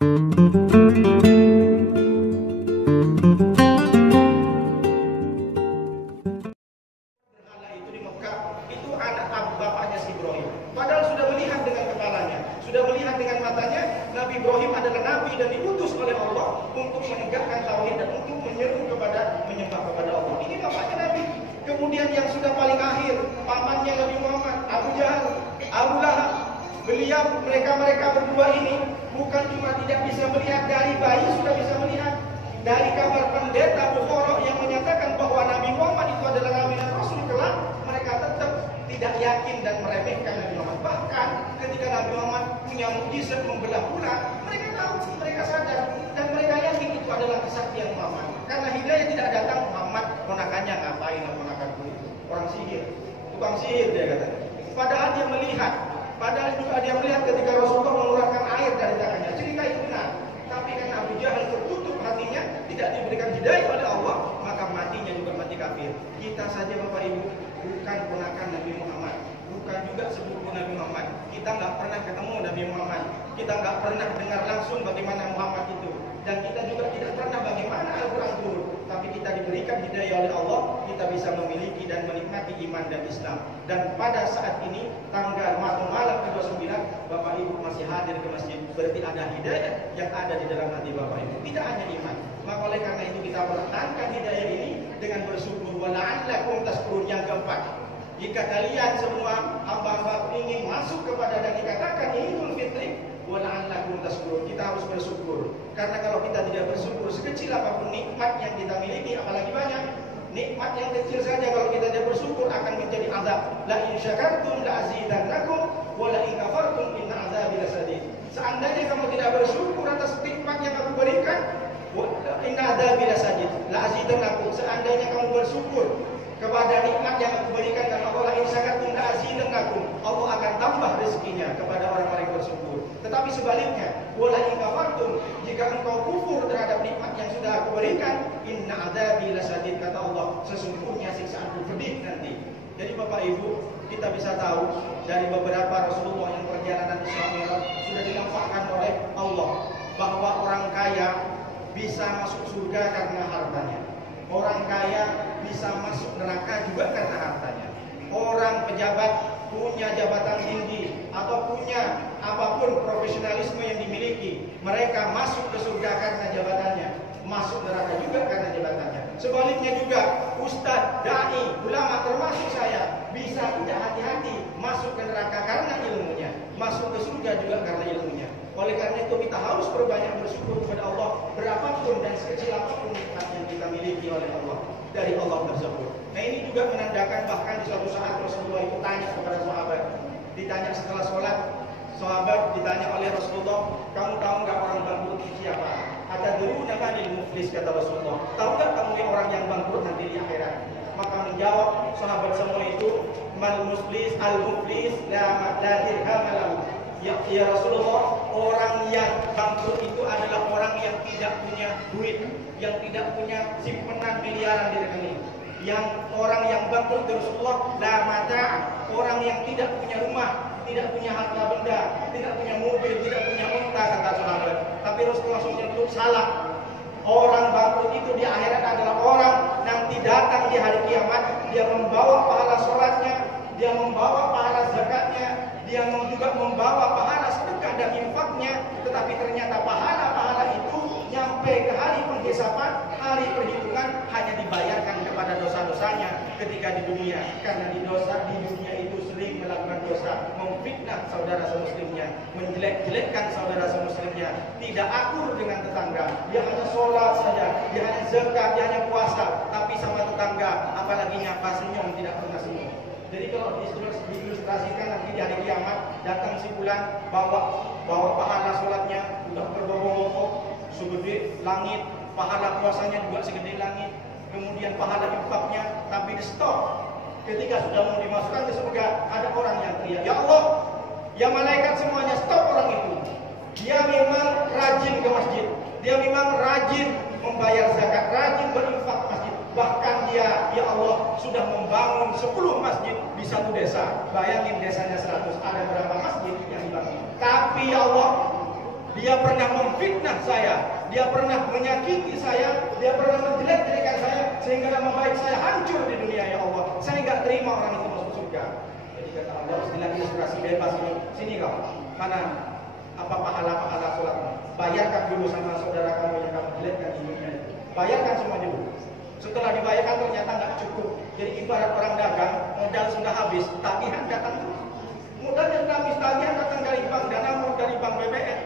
Itu di Mekah, itu anak bapaknya si Ibrahim. Padahal sudah melihat dengan kepalanya, sudah melihat dengan matanya, Nabi Ibrahim adalah nabi dan diutus oleh Allah untuk menegakkan tauhid dan untuk menyeru kepada menyembah kepada Allah. Ini bapaknya Nabi. Kemudian yang sudah paling akhir, pamannya Nabi Muhammad, Abu Jahal, Abu Lahab. Beliau, mereka berdua ini bukan cuma tidak bisa melihat, dari bayi sudah bisa melihat. Dari kabar pendeta Bukhara yang menyatakan bahwa Nabi Muhammad itu adalah Nabi dan Rasul kelak, mereka tetap tidak yakin dan meremehkan Nabi Muhammad. Bahkan ketika Nabi Muhammad punya mukjizat membelah bulan, mereka tahu, mereka sadar, dan mereka yakin itu adalah kesaktian Muhammad. Karena hidayah tidak datang, Muhammad ponakannya ngapain ponakanku itu? Orang sihir, tukang sihir dia katanya. Padahal dia melihat, ketika Rasulullah mengeluarkan air dari tangannya. Cerita itu benar. Tapi karena Abu Jahal tertutup hatinya, tidak diberikan hidayah oleh Allah, maka matinya juga mati kafir. Kita saja Bapak Ibu bukan ponakan Nabi Muhammad, bukan juga sepupu Nabi Muhammad. Kita nggak pernah ketemu Nabi Muhammad, kita nggak pernah dengar langsung bagaimana Muhammad itu, dan kita juga tidak pernah bagaimana Al-Quran turun. Tapi kita diberikan hidayah oleh Allah, kita bisa memiliki dan menikmati iman dan Islam. Dan pada saat ini tanggal malam ke-29, Bapak Ibu masih hadir ke masjid, berarti ada hidayah yang ada di dalam hati Bapak Ibu, tidak hanya iman. Maka oleh karena itu kita pertahankan hidayah ini dengan bersyukur. Wa la'allakum tashkurun, yang keempat, jika kalian semua hamba-hamba ingin masuk kepada dan dikatakan Idul Fitri, wa la'allakum tashkurun, kita harus bersyukur. Karena kalau kita tidak bersyukur, sekecil apapun nikmat yang kita miliki, apalagi banyak nikmat yang kecil saja, kalau kita tidak bersyukur akan menjadi azab. La in syakartum la azidannakum wa la in kafartum inna azabi lasadid. Seandainya kamu tidak bersyukur atas nikmat yang aku berikan, inna azabi lasadid, la azidannakum, seandainya kamu bersyukur kepada nikmat yang aku berikan, dan Allah la in syakartum la azidannakum, Allah akan tambah rezekinya kepada orang-orang yang bersyukur. Tetapi sebaliknya, wala in kafartum, jika engkau kufur terhadap nikmat yang sudah aku berikan, inna adzabi lasadid, kata Allah, sesungguhnya siksaanku pedih nanti. Jadi Bapak Ibu, kita bisa tahu dari beberapa Rasulullah yang perjalanan Isra Mi'raj sudah dinampakkan oleh Allah bahwa orang kaya bisa masuk surga karena hartanya. Orang kaya bisa masuk neraka juga karena hartanya. Orang pejabat punya jabatan tinggi atau punya apapun profesionalisme yang dimiliki, mereka masuk ke surga karena jabatannya, masuk neraka juga karena jabatannya. Sebaliknya juga ustadz, dai, ulama termasuk saya bisa tidak hati-hati masuk ke neraka karena ilmunya, masuk ke surga juga karena ilmunya. Oleh karena itu kita harus berbanyak bersyukur kepada Allah, berapapun dan sekecil apapun nikmat yang kita miliki oleh Allah, dari Allah tersebut. Nah ini juga menandakan, bahkan di suatu saat Rasulullah itu tanya kepada sahabat, ditanya setelah sholat, sahabat ditanya oleh Rasulullah, kamu tahu nggak orang bangkrut itu siapa? Atadruna manil muflis, kata Rasulullah, tahu nggak kamu yang orang yang bangkrut nanti di akhirat? Maka menjawab sahabat semua itu, mal muflis al muflis la dirham lahu. Ya Rasulullah, orang yang bangkrut itu adalah orang yang tidak punya duit, yang tidak punya simpanan miliaran di rekening. Yang orang yang bangkrut itu Rasulullah, la mata, orang yang tidak punya rumah, tidak punya harta benda, tidak punya mobil, tidak punya unta, kata sahabat. Tapi Rasulullah SAW salah. Orang bangkrut itu di akhirat adalah orang nanti datang di hari kiamat, dia membawa pahala sholatnya, dia membawa pahala zakatnya, dia juga membawa pahala sedekah dan infaknya, tetapi ternyata pahala-pahala itu nyampe ke hari penghisapan, hari perhitungan, hanya dibayarkan kepada dosa-dosanya ketika di dunia. Karena di dunia itu sering melakukan dosa, memfitnah saudara semuslimnya, menjelek-jelekkan saudara semuslimnya, tidak akur dengan tetangga, dia hanya sholat saja, dia hanya zakat, dia hanya puasa, tapi sama tetangga apalagi nyapa senyum, tidak pernah senyum. Jadi kalau diilustrasikan nanti di hari kiamat, datang si bulan bawa pahala sholatnya udah berbobok-bobok segede langit, pahala puasanya juga segede langit, kemudian pahala infaknya tapi di stop. Ketika sudah mau dimasukkan ke surga, ada orang yang teriak, ya Allah, ya malaikat semuanya, stop orang itu. Dia memang rajin ke masjid, dia memang rajin membayar zakat, rajin berinfak masjid. Bahkan dia, ya Allah, sudah membangun 10 masjid di satu desa. Bayangin desanya 100, ada berapa masjid yang dibangun. Tapi ya Allah, dia pernah memfitnah saya, dia pernah menyakiti saya, dia pernah menjelek-jelekan saya, sehingga nama baik saya hancur di dunia, ya Allah. Saya nggak terima orang itu masuk surga. Jadi kata Allah, istilah ilustrasi bebas ini, sini kau, mana apa pahala-pahala sholatmu? Bayarkan dulu sama saudara kamu yang kamu jelekkan di dunia itu. Bayarkan semua dulu. Setelah dibayarkan ternyata nggak cukup. Jadi ibarat orang dagang, modal sudah habis, tagihan datang terus. Modalnya sudah habis, tagihan datang dari bank dana, dari bank BBM.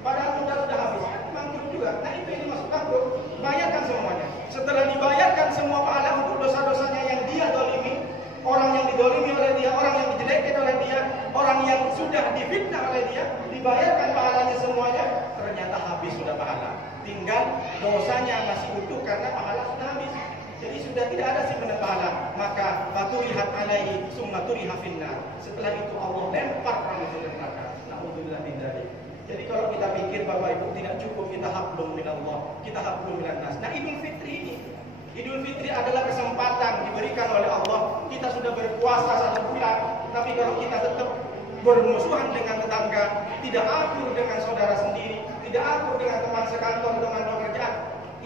Padahal modal sudah habis, bangkrut juga. Nah itu yang dimaksud bangkrut. Bayarkan semuanya. Setelah dibayarkan semua pahala untuk dosa-dosanya yang dia dolimi, orang yang didolimi oleh dia, orang yang dijelekin oleh dia, orang yang sudah difitnah oleh dia, dibayarkan pahalanya semuanya, ternyata habis sudah pahala. Tinggal dosanya masih utuh karena pahala sudah habis. Jadi sudah tidak ada simpenan pahala. Maka faturihat alaihi summa turiha finnar. Setelah itu Allah lempar orang itu ke neraka. Na'udzubillah min dzalik. Jadi kalau kita pikir Bapak Ibu tidak cukup kita hablum minallah, kita hablum minannas. Nah, Idul Fitri ini, Idul Fitri adalah kesempatan diberikan oleh Allah. Kita sudah berpuasa 1 bulan, tapi kalau kita tetap bermusuhan dengan tetangga, tidak akur dengan saudara sendiri, tidak akur dengan teman sekantor, teman pekerjaan,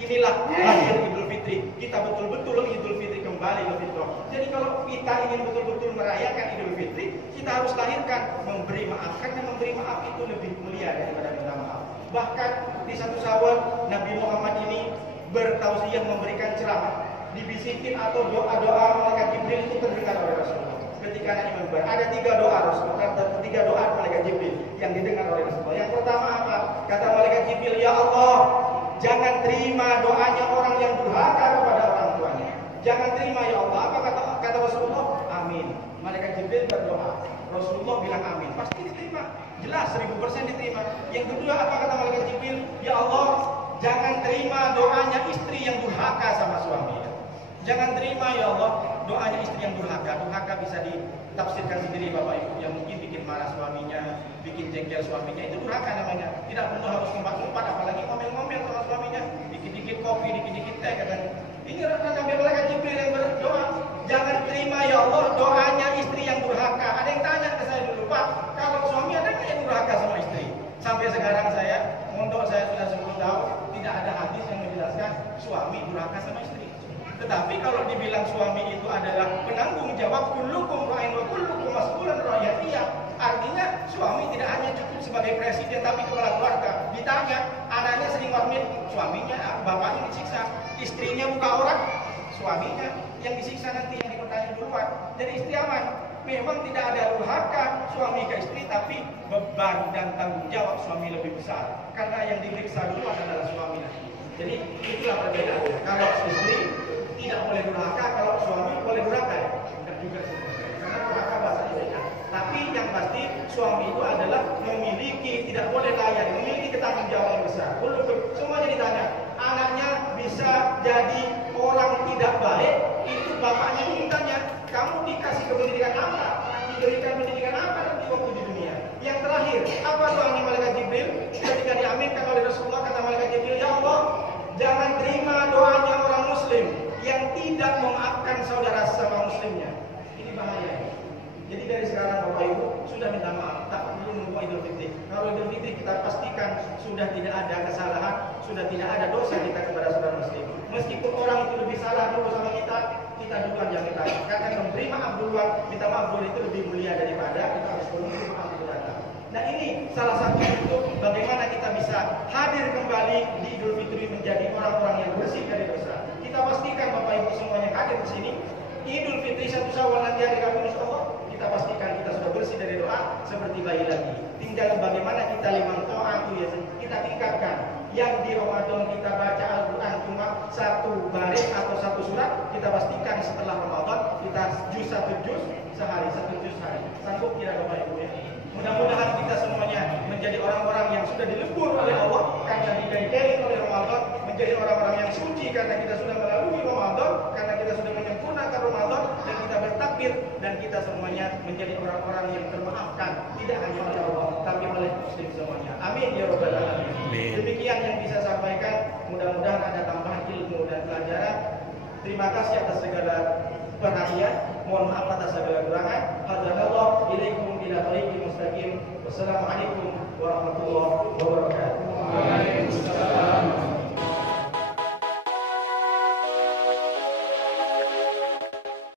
inilah akhir Idul Fitri. Kita betul-betul Idul Fitri kembali ke fitrah. Jadi kalau kita ingin betul-betul merayakan Idul Fitri, kita harus lahirkan memberi maaf, karena memberi maaf itu lebih mulia daripada minta maaf. Bahkan di 1 Syawal Nabi Muhammad ini bertausiah memberikan ceramah, dibisikin atau doa-doa malaikat Jibril itu terdengar oleh Rasulullah. Ketika naik mimbar, ada 3 doa Rasulullah, 3 doa malaikat Jibril yang didengar oleh Rasulullah. Yang pertama apa? Kata malaikat Jibril, ya Allah, jangan terima doanya orang yang durhaka kepada orang tuanya. Jangan terima ya Allah. Apa kata Rasulullah? Amin. Malaikat Jibril berdoa, Rasulullah bilang amin. Pasti diterima. Jelas 1000% diterima. Yang kedua apa kata malaikat Jibril? Ya Allah, jangan terima doanya istri yang durhaka sama suami. Jangan terima ya Allah doanya istri yang durhaka. Durhaka bisa ditafsirkan sendiri Bapak Ibu. Yang mungkin bikin marah suaminya, bikin jengkel suaminya, itu durhaka namanya. Tidak perlu harus ngumpat-ngumpat, apalagi ngomel-ngomel sama suaminya. Dikit-dikit kopi, dikit-dikit teh katanya. Ini Nabi malaikat Jibril yang berdoa. Jangan terima ya Allah doanya istri yang durhaka. Ada yang tanya ke saya dulu, Pak, kalau suami ada nggak yang durhaka sama istri? Sampai sekarang saya, mondok saya sudah 10 tahun, tidak ada hadis yang menjelaskan suami durhaka sama istri. Tetapi kalau dibilang suami itu adalah penanggung jawab, kullukum ra'in wa kullukum mas'ulun ra'iyatiyah. Artinya suami tidak hanya cukup sebagai presiden tapi kepala keluarga. Ditanya, anaknya sering warmit, suaminya, bapaknya disiksa. Istrinya buka orang, suaminya yang disiksa nanti, yang dipertanya duluan. Jadi istri aman. Memang tidak ada durhaka suami ke istri, tapi beban dan tanggung jawab suami lebih besar. Karena yang diperiksa dulu adalah suami nanti. Jadi itulah perbedaannya. Kalau istri tidak boleh durhaka, kalau suami boleh durhaka ya? Tidak juga sebenarnya. Karena durhaka bahasa beda. Tapi yang pasti suami itu adalah memiliki, tidak boleh layan, memiliki ketanggung jawab yang besar. Semuanya ditanya. Anaknya bisa jadi orang tidak baik, itu bapaknya mintanya, kamu dikasih pendidikan apa? Diberikan pendidikan apa nanti waktu di dunia? Yang terakhir, apa doanya malaikat Jibril? Ketika diaminkan oleh Rasulullah, kata malaikat Jibril, ya Allah, jangan terima doanya orang Muslim yang tidak memaafkan saudara sesama Muslimnya. Ini bahaya. Jadi dari sekarang Bapak Ibu sudah minta maaf, tak perlu menunggu Idul Fitri. Kalau Idul Fitri kita pastikan sudah tidak ada kesalahan, sudah tidak ada dosa kita kepada saudara Muslim. Meskipun orang itu lebih salah dulu sama kita, kita duluan yang minta. Karena memberi maaf duluan, minta maaf duluan itu lebih mulia daripada kita harus menunggu maaf itu datang. Nah ini salah satu bentuk bagaimana kita bisa hadir kembali di Idul Fitri menjadi orang-orang yang bersih dari dosa. Kita pastikan Bapak Ibu semuanya hadir di sini. Idul Fitri 1 Syawal nanti hari Kamis insya Allah, kita pastikan kita sudah bersih dari doa seperti bayi lagi. Tinggal bagaimana kita liman to'at ya, kita tingkatkan. Yang di Ramadan kita baca Al-Quran cuma 1 baris atau 1 surat, kita pastikan setelah Ramadan kita juz 1 juz sehari, 1 juz sehari. Sanggup tidak Bapak Ibu ya? Mudah-mudahan kita semuanya menjadi orang-orang yang sudah dilebur oleh Allah karena digaji oleh Ramadan, menjadi orang-orang yang suci karena kita sudah melalui Ramadan, karena kita sudah menyempurnakan Ramadan, dan kita bertakbir, dan kita semuanya menjadi orang-orang yang termaafkan tidak hanya oleh Allah tapi oleh muslim semuanya. Amin ya rabbal alamin. Demikian yang bisa sampaikan, mudah-mudahan ada tambahan ilmu dan pelajaran. Terima kasih atas segala perhatian, mohon maaf atas segala kekurangan. Hadanallahu ilaikum ila thariqil mustaqim. Wassalamualaikum warahmatullahi wabarakatuh.